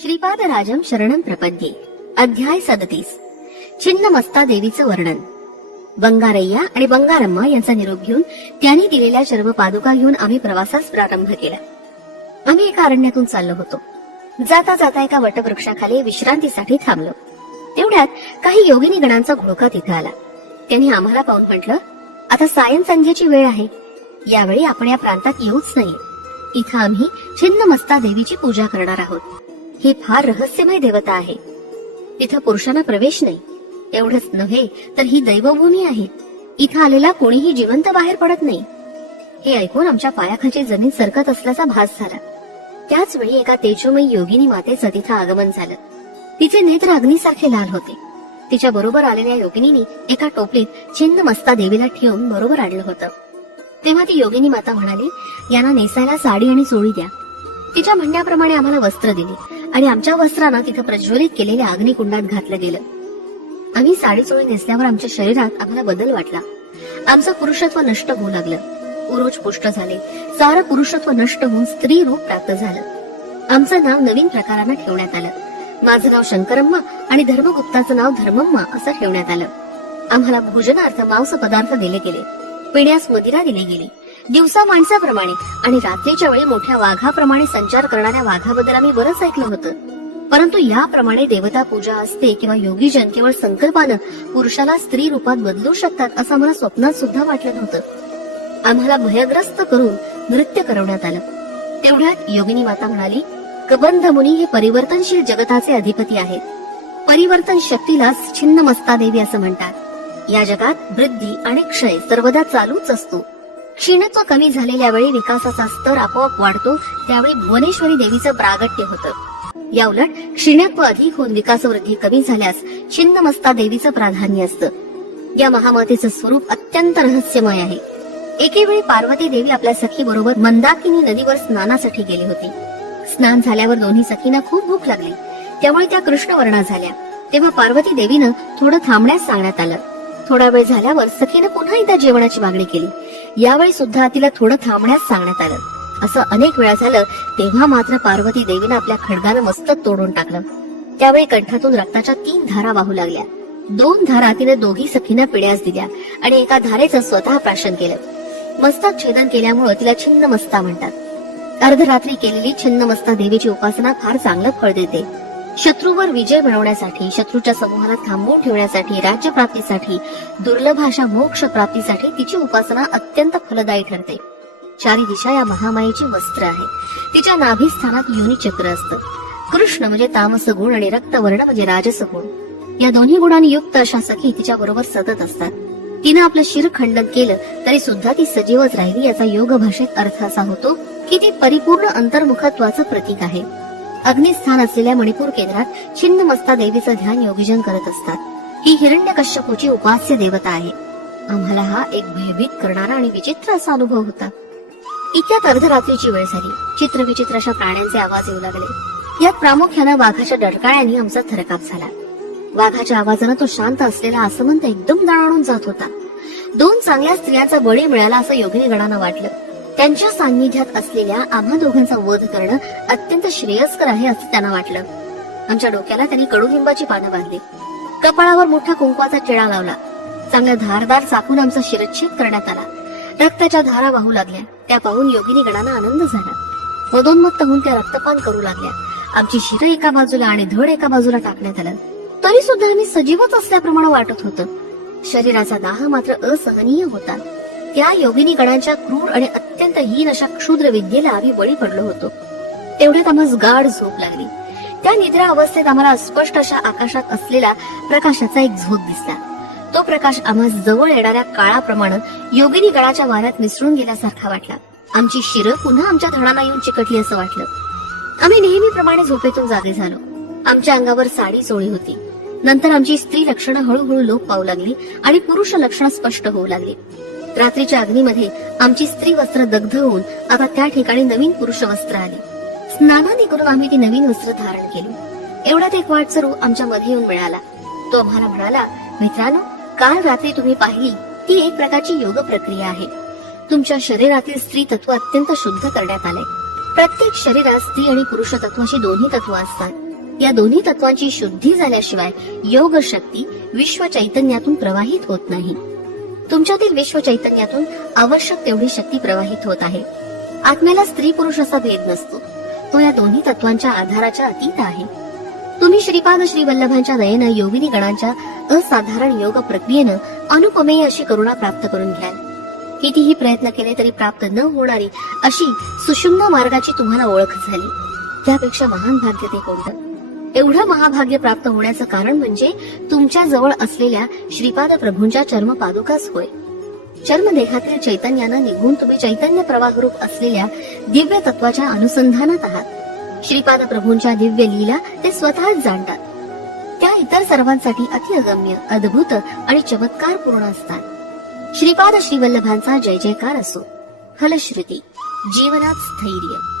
श्रीपादराजम शरणम प्रपद्ये अध्याय सदतीस छिन्न मस्ता देवीचं वर्णन बंगारय्या आणि बंगारम्मा यांचा निरोप घेऊन त्यांनी दिलेल्या सर्व पादुका घेऊन आम्ही प्रवासास प्रारंभ केला आम्ही एका अरण्यातून चाललो होतो जाता जाता एका वटवृक्षाखाली विश्रांतीसाठी थांबलो तेवढ्यात काही योगिनी गणांचा घोळका तिथे आला त्यांनी आम्हाला पाहून म्हटलं आता सायन संध्याची वेळ आहे यावेळी आपण या प्रांतात येऊच नाही इथं आम्ही छिन्न मस्ता देवीची पूजा करणार आहोत ही फार रहस्यमय देवता आहे तिथं पुरुषांना प्रवेश नाही एवढंच नव्हे तर ही दैवभूमी आहे इथं आलेला कोणीही जिवंत बाहेर पडत नाही हे ऐकून आमच्या पायाखाची जमीन सरकत असल्याचा भास झाला त्याच वेळी एका तेजोमयी योगिनी मातेचं तिथं आगमन झालं तिचे नेत्र अग्निसारखे लाल होते तिच्या बरोबर आलेल्या योगिनीनी एका टोपलीत छिन्न मस्ता देवीला ठेवून बरोबर आणलं होतं तेव्हा ती योगिनी माता म्हणाली यांना नेसायला साडी आणि चोळी द्या तिच्या म्हणण्याप्रमाणे आम्हाला वस्त्र दिले आणि आमच्या वस्त्रानं तिथं प्रज्वलित केलेल्या अग्निकुंडात घातलं गेलं आम्ही साडेचोळी नेसल्यावर आमच्या शरीरात आम्हाला बदल वाटला आमचं पुरुषत्व नष्ट होऊ लागलं उरोज पुष्ट झाले सारं पुरुषत्व नष्ट होऊन स्त्री रूप प्राप्त झालं आमचं नाव नवीन प्रकारानं ठेवण्यात आलं माझं नाव शंकरम्मा आणि धर्मगुप्ताचं नाव धर्मम्मा असं ठेवण्यात आलं आम्हाला भोजनार्थ मांस पदार्थ दिले गेले पिण्यास मदिरा दिली गेली दिवसा माणसाप्रमाणे आणि रात्रीच्या वेळी मोठ्या वाघाप्रमाणे संचार करणाऱ्या वाघाबद्दल आम्ही बरंच ऐकलं होतं परंतु याप्रमाणे देवता पूजा असते किंवा योगीजन केवळ संकल्पानं पुरुषाला स्त्री रूपात बदलू शकतात असं मला स्वप्नात सुद्धा वाटलं नव्हतं आम्हाला भयग्रस्त करून नृत्य करवण्यात आलं तेवढ्यात योगिनी माता म्हणाली कबंध मुनी हे परिवर्तनशील जगताचे अधिपती आहेत परिवर्तन शक्तीला छिन्न मस्ता देवी असं म्हणतात या जगात वृद्धी आणि क्षय सर्वदा चालूच असतो क्षीणत्व कमी झालेल्या वेळी विकासाचा स्तर आपोआप वाढतो त्यावेळी भुवनेश्वरी देवीचं प्रागट्य होतं याउलट क्षीणत्व अधिक होऊन विकासवृद्धी कमी झाल्यास छिन्नमस्ता देवीचं प्राधान्य असतं या महामातेचं स्वरूप अत्यंत रहस्यमय आहे एकेवेळी पार्वती देवी आपल्या सखी बरोबर मंदाकिनी नदीवर स्नानासाठी गेली होती स्नान झाल्यावर दोन्ही सखींना खूप भूक लागली त्यामुळे त्या कृष्णवर्णा झाल्या तेव्हा पार्वती देवीनं थोडं थांबण्यास सांगण्यात आलं थोडा वेळ झाल्यावर सखीनं पुन्हा एकदा जेवणाची मागणी केली यावेळी सुद्धा तिला थोडं थांबण्यास सांगण्यात आलं असं अनेक वेळा झालं तेव्हा मात्र पार्वती देवीनं आपल्या खडगानं मस्तक तोडून टाकलं त्यावेळी कंठातून रक्ताच्या तीन धारा वाहू लागल्या दोन धारा तिने दोघी सखीना पिढ्यास दिल्या आणि एका धारेचं स्वतः प्राशन केलं मस्तक छेदन केल्यामुळे तिला छिन्न मस्ता म्हणतात अर्धरात्री केलेली छिन्न मस्ता देवीची उपासना फार चांगलं फळ देते शत्रूवर विजय मिळवण्यासाठी शत्रूच्या समूहाला थांबवून ठेवण्यासाठी राज्यप्राप्तीसाठी दुर्लभ अशा मोक्ष प्राप्तीसाठी तिची उपासना अत्यंत फलदायी ठरते चारी दिशा या महामायेची वस्त्र आहे तिच्या नाभीस्थानात योनी चक्र असतं कृष्ण म्हणजे तामस गुण आणि रक्तवर्ण म्हणजे राजस गुण या दोन्ही गुणांनी युक्त अशा सखी तिच्या बरोबर सतत असतात तिनं आपलं शिर खंडन केलं तरी सुद्धा ती सजीवच राहिली याचा योग भाषेत अर्थ असा होतो की ती परिपूर्ण अंतर्मुखत्वाचं प्रतीक आहे अग्निस्थान असलेल्या मणिपूर केंद्रात छिन्न मस्ता देवीचं ध्यान योगीजन करत असतात ही हिरण्य कश्यपूची उपास्य देवता आहे आम्हाला हा एक भयभीत करणारा आणि विचित्र असा अनुभव होता इतक्यात अर्धरात्रीची वेळ झाली चित्रविचित्र अशा प्राण्यांचे आवाज येऊ लागले यात प्रामुख्यानं वाघाच्या डरकाळ्याने आमचा थरकाप झाला वाघाच्या आवाजानं तो शांत असलेला असं आसमंत एकदम दणाणून जात होता दोन चांगल्या स्त्रियांचा बळी मिळाला असं योगिनी गणानं वाटलं त्यांच्या सान्निध्यात असलेल्या आम्हा दोघांचा वध करणं अत्यंत श्रेयस्कर आहे असं त्यांना वाटलं आमच्या डोक्याला त्यांनी कडुलिंबाची पानं बांधली कपाळावर मोठा कुंकवाचा टिळा लावला चांगला धारदार चाकून आमचा शिरच्छेद करण्यात आला रक्ताच्या धारा वाहू लागल्या त्या पाहून योगिनी गणांना आनंद झाला मदोन्मत्त होऊन त्या रक्तपान करू लागल्या आमची शिर एका बाजूला आणि धड एका बाजूला टाकण्यात आलं तरी सुद्धा आम्ही सजीवच असल्याप्रमाणे वाटत होतं शरीराचा दाह मात्र असहनीय होता त्या योगिनी गणांच्या क्रूर आणि अत्यंत हीन अशा क्षुद्र विद्येला आम्ही बळी पडलो होतो तेवढ्यात आम्हाला गाढ झोप लागली त्या निद्रा अवस्थेत आम्हाला स्पष्ट अशा आकाशात असलेला प्रकाशाचा एक झोत दिसला तो प्रकाश आम्हा जवळ येणाऱ्या काळाप्रमाणे योगिनी गळाच्या वाऱ्यात मिसळून गेल्यासारखा वाटला आमची शिरं पुन्हा आमच्या धडांना येऊन चिकटली असं वाटलं आम्ही नेहमीप्रमाणे झोपेतून जागे झालो आमच्या अंगावर साडी चोळी होती नंतर आमची स्त्री लक्षणं हळूहळू लोप पाहू लागली आणि पुरुष लक्षणं स्पष्ट होऊ लागली रात्रीच्या अग्नीमध्ये आमची स्त्री वस्त्र दग्ध होऊन आता त्या ठिकाणी नवीन पुरुष वस्त्र आले स्नानाने करून आम्ही ती नवीन वस्त्र धारण केली एवढ्यात एक वाटसरू आमच्या मध्ये येऊन मिळाला तो आम्हाला म्हणाला मित्रांनो काल रात्री तुम्ही पाहिली ती एक प्रकारची योग प्रक्रिया आहे तुमच्या शरीरातील स्त्री तत्व अत्यंत शुद्ध करण्यात आले प्रत्येक शरीरात स्त्री आणि पुरुष तत्वाची दोन्ही तत्व असतात या दोन्ही तत्वांची शुद्धी झाल्याशिवाय योग शक्ती विश्व चैतन्यातून प्रवाहित होत नाही तुमच्यातील विश्व चैतन्यातून आवश्यक तेवढी शक्ती प्रवाहित होत आहे आत्म्याला स्त्री पुरुष असा भेद नसतो तो या दोन्ही तत्वांच्या आधाराच्या अतीत आहे तुम्ही श्रीपाद श्री वल्लभांच्या दयेनं योगिनी गणांच्या असाधारण योग प्रक्रियेनं अनुपमेय अशी करुणा प्राप्त करून घ्याल कितीही प्रयत्न केले तरी प्राप्त न होणारी अशी सुषुम्न मार्गाची तुम्हाला ओळख झाली त्यापेक्षा महान भाग्य ते कोणतं एवढं महाभाग्य प्राप्त होण्याचं कारण म्हणजे तुमच्या जवळ असलेल्या श्रीपाद प्रभूंच्या चर्म पादुकास होय चर्मदेहातील चैतन्यानं निघून तुम्ही चैतन्य प्रवाहरूप असलेल्या दिव्य तत्वाच्या अनुसंधानात आहात श्रीपाद प्रभूंच्या दिव्य लीला ते स्वतःच जाणतात त्या इतर सर्वांसाठी अतिअगम्य अद्भुत आणि चमत्कार पूर्ण असतात श्रीपाद श्रीवल्लभांचा जय जयकार असो फलश्रुती जीवनात स्थैर्य